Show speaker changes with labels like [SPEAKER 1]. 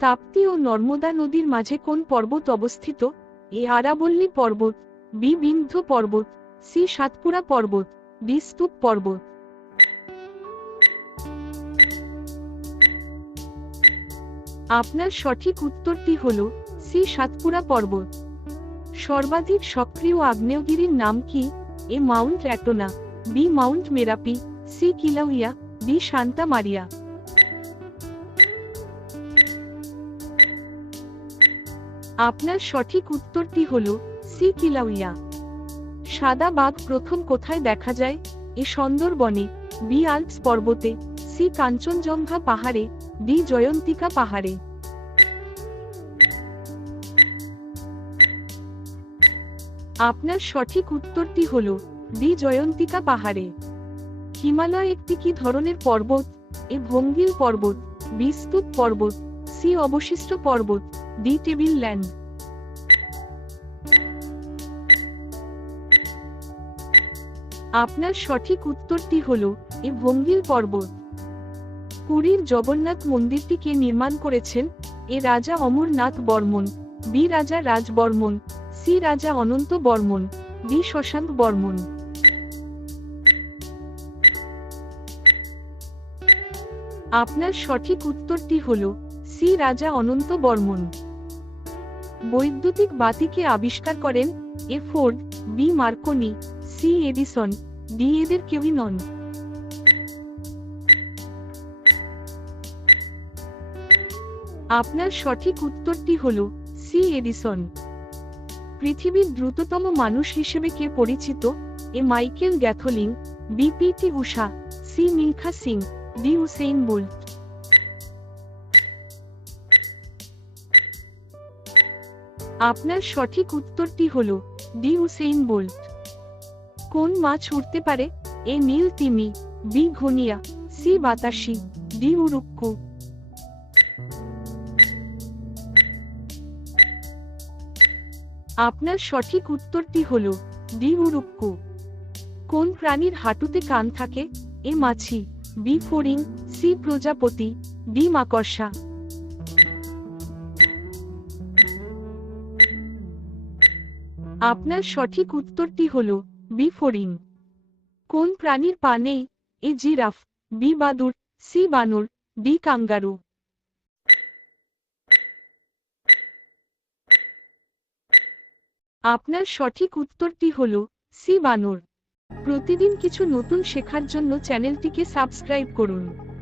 [SPEAKER 1] তাপ্তি ও নর্মদা নদীর মাঝে কোন পর্বত অবস্থিত? এ আরাবল্লী পর্বত, বি বিন্ধ্য পর্বত, সি সাতপুরা পর্বত, ডি স্তূপ পর্বত। আপনার সঠিক উত্তরটি হল সি সাতপুরা পর্বত। সর্বাধিক সক্রিয় আগ্নেয়গিরির নাম কি? A mount Etna, B mount Merapi, C Kilauea D Santa Maria. আপনার সঠিক উত্তরটি হল সি কিলাউইয়া। সাদা বাঘ প্রথম কোথায় দেখা যায়? এ সুন্দরবনে, বি আল্পস পর্বতে, সি কাঞ্চনজঙ্ঘা পাহাড়ে, ডি জয়ন্তিকা পাহাড়ে। আপনার সঠিক উত্তরটি হল ডি জয়ন্তিকা পাহাড়ে। হিমালয় একটি কি ধরনের পর্বত? এ ভঙ্গিল পর্বত বি স্তূপ পর্বত সি অবশিষ্ট পর্বত, ডি টেবিল ল্যান্ড। আপনার সঠিক উত্তরটি হল এ ভঙ্গিল পর্বত। পুরীর জগন্নাথ মন্দিরটি কে নির্মাণ করেছেন এ রাজা অমরনাথ বর্মন, বি রাজা রাজ বর্মন, সি রাজা অনন্ত বর্মন, ডি শশাঙ্ক বর্মন। আপনার সঠিক উত্তরটি হল সি রাজা অনন্ত বর্মন। বৈদ্যুতিক বাতিকে আবিষ্কার করেন A Ford, B Marconi, C Edison, D এদের কেউই নন। আপনার সঠিক উত্তরটি হল সি এডিসন। পৃথিবীর দ্রুততম মানুষ হিসেবে কে পরিচিত? A Michael গ্যাথলিন B P T Usha, C Milkha Singh, D Usain Bolt. আপনার সঠিক উত্তরটি হল ডি উসেইন বোল্ট। কোন মাছ উঠতে পারে? এ নীল তিমি, বি ঘনিয়া, সি বাতাসি, ডি উরুক্কু। আপনার সঠিক উত্তরটি হল ডি উরুক্কু। কোন প্রাণীর হাঁটুতে কান থাকে? এ মাছি, বি ফড়িং, সি প্রজাপতি, ডি মাকড়সা। আপনার সঠিক উত্তরটি হল বি ফড়িং কোন প্রাণীর পা নেই? A, giraffe. বি বাদুর। সি বানর। D kangaroo. আপনার সঠিক উত্তরটি হল সি বানর। প্রতিদিন কিছু নতুন শেখার জন্য চ্যানেলটিকে সাবস্ক্রাইব করুন।